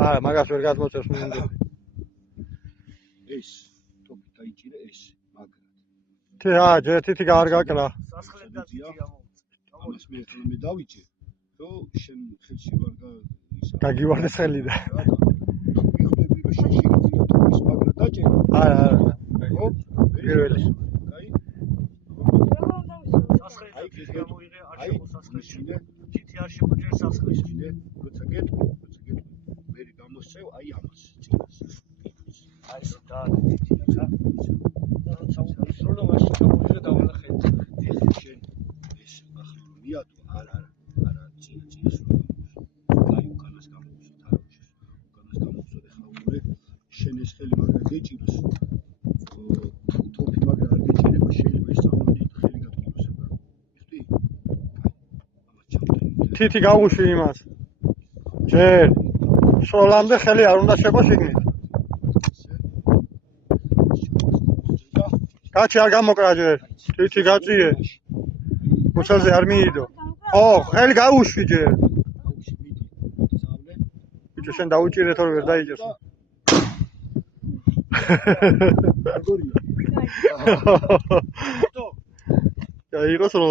არა, მაგას ვერ გადმოწევს მინდა. ეს ტოპი დაიჭირე ეს მაგრამ. თითი არ გაკლა. სასხლიდან თითი გამოვიდა. ამას მე დავიჭე, რომ შენ ხელში ვარ გაგივარდეს ხელი და. მიხვდები რომ შენ შეგიძლია ტოპის მაგრამ დაჭერა. არა. ხო? პირველი. აი. სასხლიდან თითი გამოიღე, არ შემოსასხლეში. თითი არ შემოჭერ სასხლეში. როცა გეტყვი. მე გამოსწევ აი ამას წინას. აი ეს და თითი რა. როცა ისრულობაში გამოიღე დავნახე. შენ ეს ახლა მიატო არა წინას აი უკანას გამოვსო თაროშს უკანას გამოვსო ეხლა უნდა შენ ეს ხელი მაგრამ გეჭიროს ტოპი მაგრამ არ გეჭირება შეიძლება ეს წამოდი ხელი გატკბოს აბა ხტი ამას ჩავდე თითი გავუშვი იმას ჯერ სოლამდე ხელი არ უნდა შეგო შიგნით კაცი არ გამოკრა ჯერ თითი გაწიე მუცელზე არ მიიდო ხო ხელი გავუშვი ჯერ ბიჭო შენ დაუჭირე თორე ვერ დაიჭერს როგორია და იყოს რომ